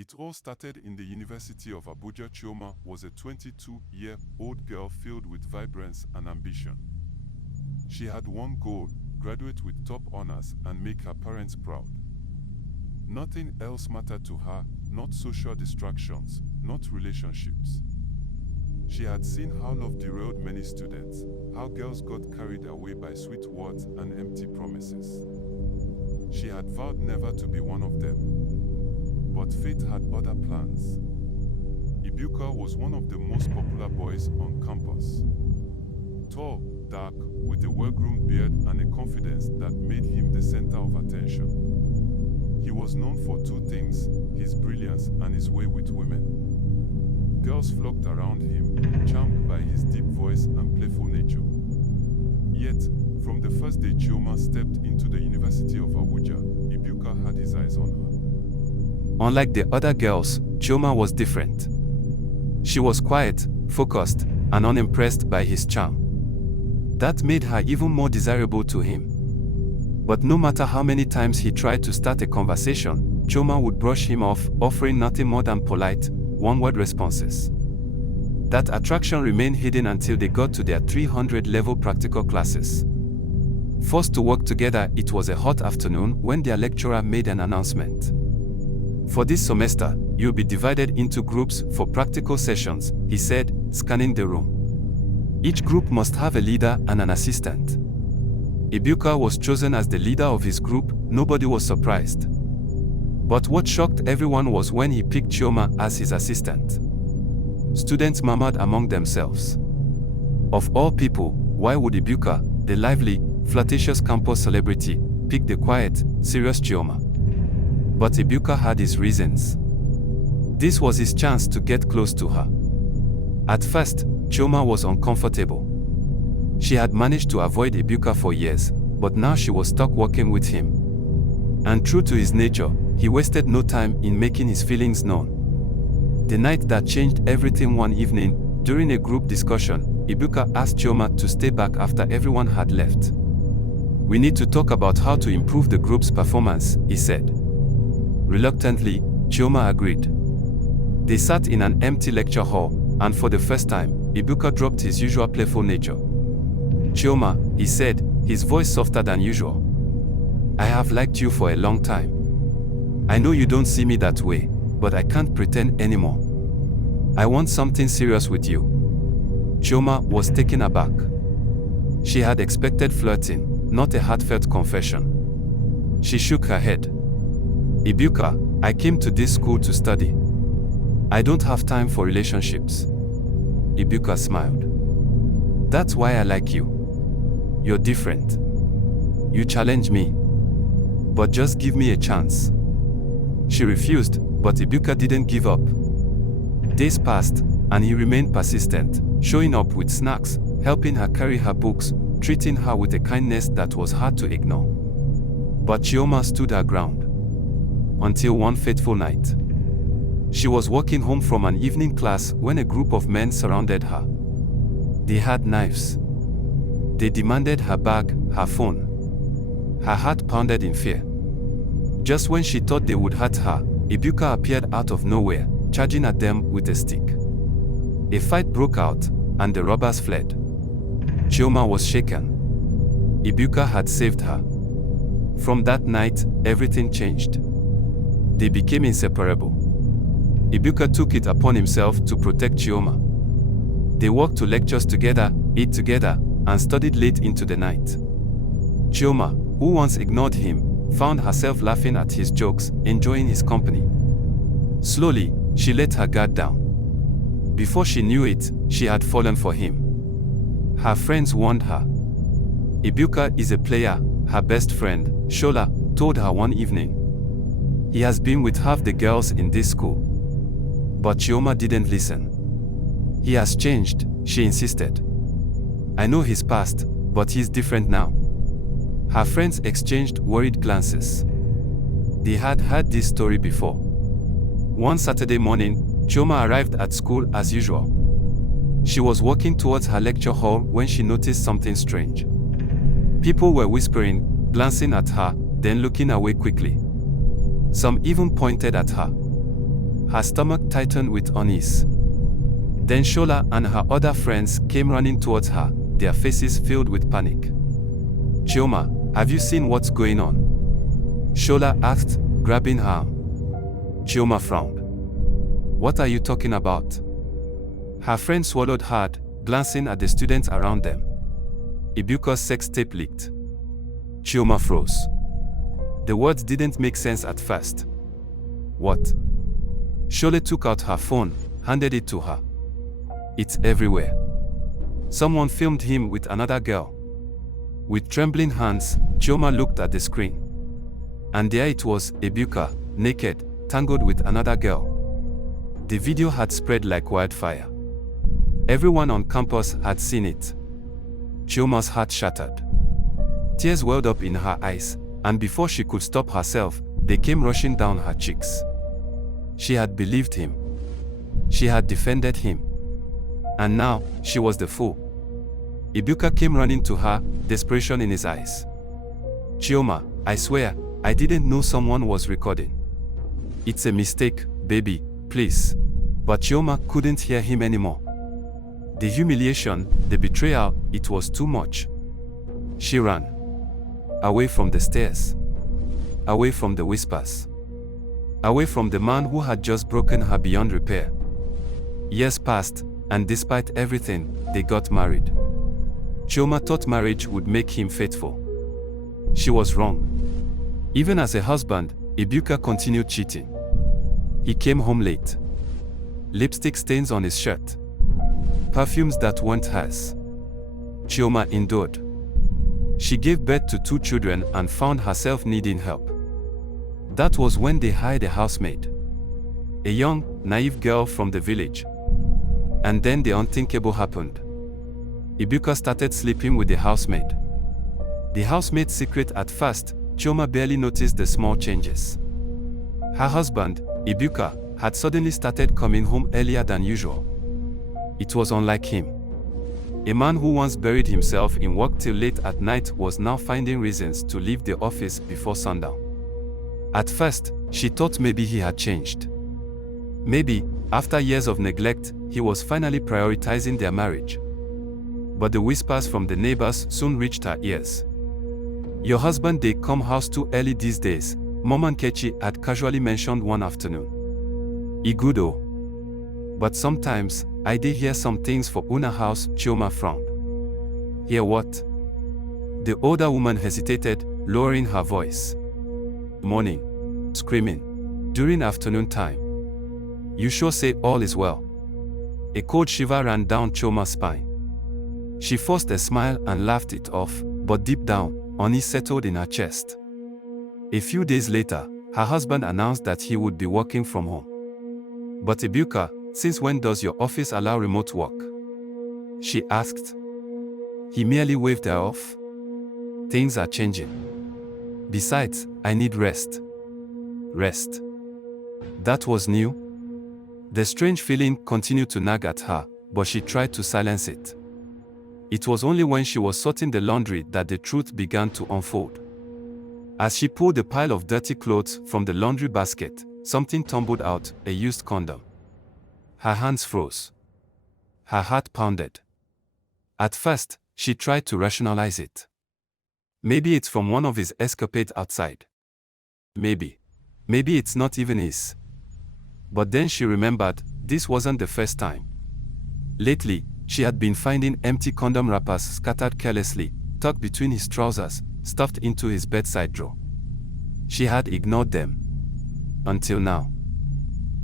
It all started in the University of Abuja. Chioma was a 22-year-old girl filled with vibrance and ambition. She had one goal: graduate with top honors and make her parents proud. Nothing else mattered to her, not social distractions, not relationships. She had seen how love derailed many students, how girls got carried away by sweet words and empty promises. She had vowed never to be one of them. But fate had other plans. Ebuka was one of the most popular boys on campus. Tall, dark, with a well-groomed beard and a confidence that made him the center of attention. He was known for two things: his brilliance and his way with women. Girls flocked around him, charmed by his deep voice and playful nature. Yet, from the first day Chioma stepped into the University of Abuja, Ebuka had his eyes on her. Unlike the other girls, Chioma was different. She was quiet, focused, and unimpressed by his charm. That made her even more desirable to him. But no matter how many times he tried to start a conversation, Chioma would brush him off, offering nothing more than polite, one-word responses. That attraction remained hidden until they got to their 300-level practical classes. Forced to work together, it was a hot afternoon when their lecturer made an announcement. For this semester, you'll be divided into groups for practical sessions, he said, scanning the room. Each group must have a leader and an assistant. Ebuka was chosen as the leader of his group. Nobody was surprised. But what shocked everyone was when he picked Chioma as his assistant. Students murmured among themselves. Of all people, why would Ebuka, the lively, flirtatious campus celebrity, pick the quiet, serious Chioma? But Ebuka had his reasons. This was his chance to get close to her. At first, Chioma was uncomfortable. She had managed to avoid Ebuka for years, but now she was stuck working with him. And true to his nature, he wasted no time in making his feelings known. The night that changed everything, one evening, during a group discussion, Ebuka asked Chioma to stay back after everyone had left. "We need to talk about how to improve the group's performance," he said. Reluctantly, Chioma agreed. They sat in an empty lecture hall, and for the first time, Ebuka dropped his usual playful nature. "Chioma," he said, his voice softer than usual. "I have liked you for a long time. I know you don't see me that way, but I can't pretend anymore. I want something serious with you." Chioma was taken aback. She had expected flirting, not a heartfelt confession. She shook her head. "Ebuka, I came to this school to study. I don't have time for relationships." Ebuka smiled. "That's why I like you. You're different. You challenge me. But just give me a chance." She refused, but Ebuka didn't give up. Days passed, and he remained persistent, showing up with snacks, helping her carry her books, treating her with a kindness that was hard to ignore. But Chioma stood her ground. Until one fateful night. She was walking home from an evening class when a group of men surrounded her. They had knives. They demanded her bag, her phone. Her heart pounded in fear. Just when she thought they would hurt her, Ebuka appeared out of nowhere, charging at them with a stick. A fight broke out, and the robbers fled. Chioma was shaken. Ebuka had saved her. From that night, everything changed. They became inseparable. Ebuka took it upon himself to protect Chioma. They walked to lectures together, ate together, and studied late into the night. Chioma, who once ignored him, found herself laughing at his jokes, enjoying his company. Slowly, she let her guard down. Before she knew it, she had fallen for him. Her friends warned her. "Ebuka is a player," her best friend, Shola, told her one evening. "He has been with half the girls in this school." But Chioma didn't listen. "He has changed," she insisted. "I know his past, but he's different now." Her friends exchanged worried glances. They had heard this story before. One Saturday morning, Chioma arrived at school as usual. She was walking towards her lecture hall when she noticed something strange. People were whispering, glancing at her, then looking away quickly. Some even pointed at her. Her stomach tightened with unease. Then Shola and her other friends came running towards her, their faces filled with panic. "Chioma, have you seen what's going on?" Shola asked, grabbing her arm. Chioma frowned. "What are you talking about?" Her friend swallowed hard, glancing at the students around them. Ebuka's sex tape leaked. Chioma froze. The words didn't make sense at first. "What?" Shola took out her phone, handed it to her. "It's everywhere. Someone filmed him with another girl." With trembling hands, Chioma looked at the screen. And there it was, Ebuka, naked, tangled with another girl. The video had spread like wildfire. Everyone on campus had seen it. Chioma's heart shattered. Tears welled up in her eyes, and before she could stop herself, they came rushing down her cheeks. She had believed him. She had defended him. And now, she was the fool. Ebuka came running to her, desperation in his eyes. "Chioma, I swear, I didn't know someone was recording. It's a mistake, baby, please." But Chioma couldn't hear him anymore. The humiliation, the betrayal, it was too much. She ran. Away from the stairs. Away from the whispers. Away from the man who had just broken her beyond repair. Years passed, and despite everything, they got married. Chioma thought marriage would make him faithful. She was wrong. Even as a husband, Ebuka continued cheating. He came home late. Lipstick stains on his shirt. Perfumes that weren't hers. Chioma endured. She gave birth to 2 children and found herself needing help. That was when they hired a housemaid. A young, naive girl from the village. And then the unthinkable happened. Ebuka started sleeping with the housemaid. The housemaid's secret at first, Chioma barely noticed the small changes. Her husband, Ebuka, had suddenly started coming home earlier than usual. It was unlike him. A man who once buried himself in work till late at night was now finding reasons to leave the office before sundown. At first, she thought maybe he had changed. Maybe, after years of neglect, he was finally prioritizing their marriage. But the whispers from the neighbors soon reached her ears. "Your husband dey come house too early these days," Mom Nkechi had casually mentioned one afternoon. "E good oh. But sometimes, I did hear some things for Una house," Chioma frowned. "Hear what?" The older woman hesitated, lowering her voice. "Morning. Screaming. During afternoon time. You sure say all is well?" A cold shiver ran down Chioma's spine. She forced a smile and laughed it off, but deep down, unease settled in her chest. A few days later, her husband announced that he would be working from home. "But Ebuka, since when does your office allow remote work?" she asked. He merely waved her off. "Things are changing. Besides, I need rest." Rest. That was new. The strange feeling continued to nag at her, but she tried to silence it. It was only when she was sorting the laundry that the truth began to unfold. As she pulled a pile of dirty clothes from the laundry basket, something tumbled out, a used condom. Her hands froze. Her heart pounded. At first, she tried to rationalize it. Maybe it's from one of his escapades outside. Maybe it's not even his. But then she remembered, this wasn't the first time. Lately, she had been finding empty condom wrappers scattered carelessly, tucked between his trousers, stuffed into his bedside drawer. She had ignored them. Until now.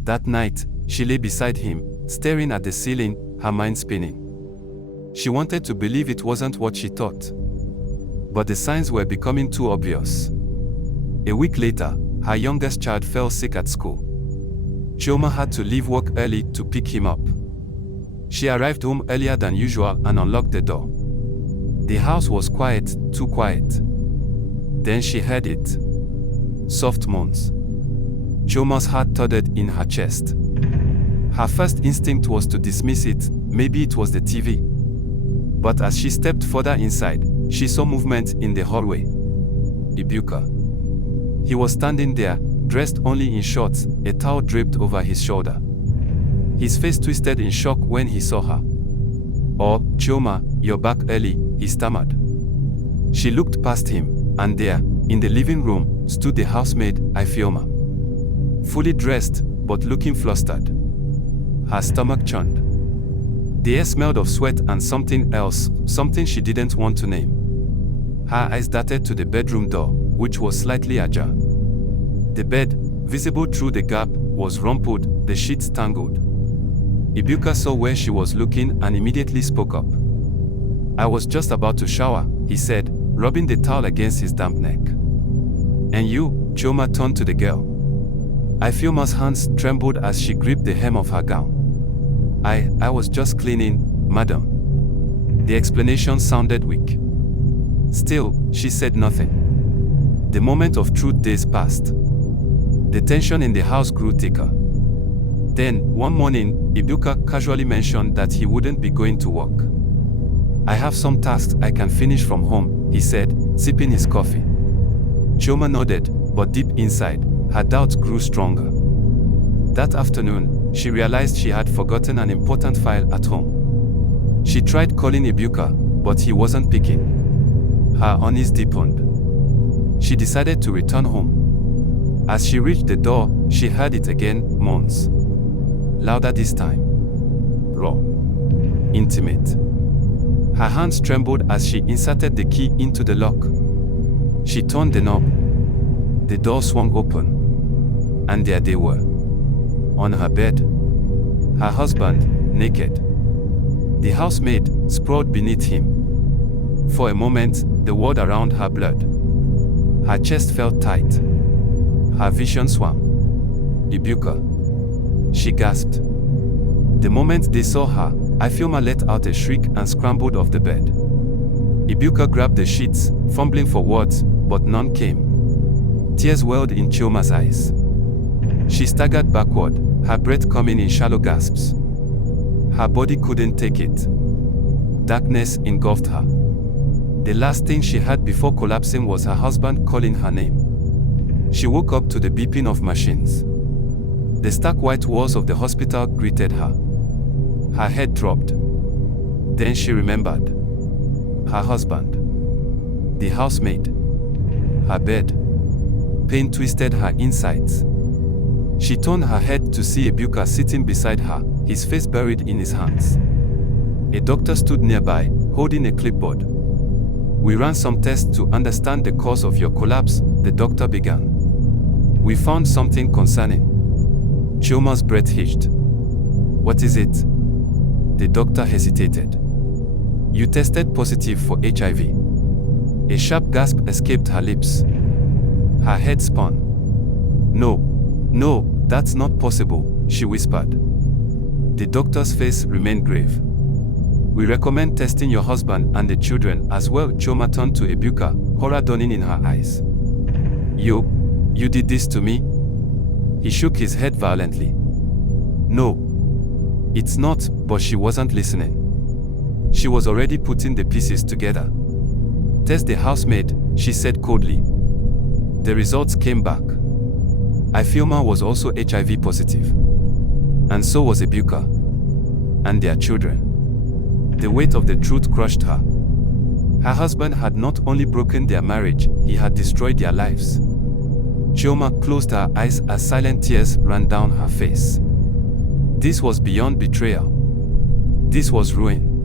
That night, she lay beside him, staring at the ceiling, her mind spinning. She wanted to believe it wasn't what she thought. But the signs were becoming too obvious. A week later, her youngest child fell sick at school. Chioma had to leave work early to pick him up. She arrived home earlier than usual and unlocked the door. The house was quiet, too quiet. Then she heard it. Soft moans. Chioma's heart thudded in her chest. Her first instinct was to dismiss it, maybe it was the TV. But as she stepped further inside, she saw movement in the hallway. Ebuka. He was standing there, dressed only in shorts, a towel draped over his shoulder. His face twisted in shock when he saw her. "Oh, Chioma, you're back early," he stammered. She looked past him, and there, in the living room, stood the housemaid, Ifeoma. Fully dressed, but looking flustered. Her stomach churned. The air smelled of sweat and something else, something she didn't want to name. Her eyes darted to the bedroom door, which was slightly ajar. The bed, visible through the gap, was rumpled, the sheets tangled. Ebuka saw where she was looking and immediately spoke up. "I was just about to shower," he said, rubbing the towel against his damp neck. "And you?" Chioma turned to the girl. Ifeoma's hands trembled as she gripped the hem of her gown. I was just cleaning, madam." The explanation sounded weak. Still, she said nothing. The moment of truth days passed. The tension in the house grew thicker. Then, one morning, Ebuka casually mentioned that he wouldn't be going to work. "I have some tasks I can finish from home," he said, sipping his coffee. Chioma nodded, but deep inside, her doubts grew stronger. That afternoon, she realized she had forgotten an important file at home. She tried calling Ebuka, but he wasn't picking. Her unease deepened. She decided to return home. As she reached the door, she heard it again, moans. Louder this time. Raw. Intimate. Her hands trembled as she inserted the key into the lock. She turned the knob. The door swung open. And there they were. On her bed. Her husband, naked. The housemaid, sprawled beneath him. For a moment, the world around her blurred. Her chest felt tight. Her vision swam. Ebuka. She gasped. The moment they saw her, Ifeoma let out a shriek and scrambled off the bed. Ebuka grabbed the sheets, fumbling for words, but none came. Tears welled in Chioma's eyes. She staggered backward, her breath coming in shallow gasps. Her body couldn't take it. Darkness engulfed her. The last thing she heard before collapsing was her husband calling her name. She woke up to the beeping of machines. The stark white walls of the hospital greeted her. Her head dropped. Then she remembered. Her husband. The housemaid. Her bed. Pain twisted her insides. She turned her head to see Ebuka sitting beside her, his face buried in his hands. A doctor stood nearby, holding a clipboard. "We ran some tests to understand the cause of your collapse," the doctor began. "We found something concerning." Chioma's breath hitched. "What is it?" The doctor hesitated. "You tested positive for HIV." A sharp gasp escaped her lips. Her head spun. No, that's not possible," she whispered. The doctor's face remained grave. "We recommend testing your husband and the children as well." Chioma turned to Ebuka, horror dawning in her eyes. You did this to me?" He shook his head violently. "No, it's not," but she wasn't listening. She was already putting the pieces together. "Test the housemaid," she said coldly. The results came back. Ifeoma was also HIV positive. And so was Ebuka. And their children. The weight of the truth crushed her. Her husband had not only broken their marriage, he had destroyed their lives. Chioma closed her eyes as silent tears ran down her face. This was beyond betrayal. This was ruin.